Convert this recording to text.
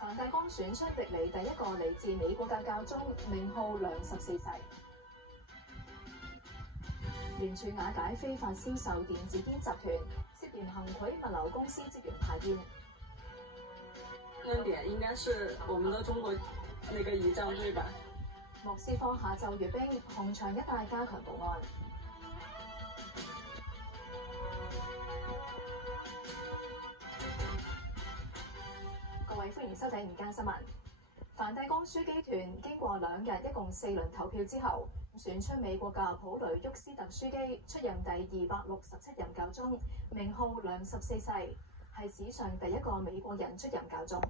梵蒂岡選出歷嚟第一個嚟自美國嘅教宗，名號梁14世。廉署瓦解非法銷售電子煙集團，涉嫌行賄物流公司職員派煙。論點應該是我們的中國那個儀仗隊吧。莫斯科下晝閱兵，紅場一帶加強保安。各位歡迎收睇午間新聞。梵蒂岡樞機團經過2日一共4輪投票之後，選出美國嘅普雷沃斯特樞機出任第267任教宗，名號梁14世，係史上第一個美國人出任教宗。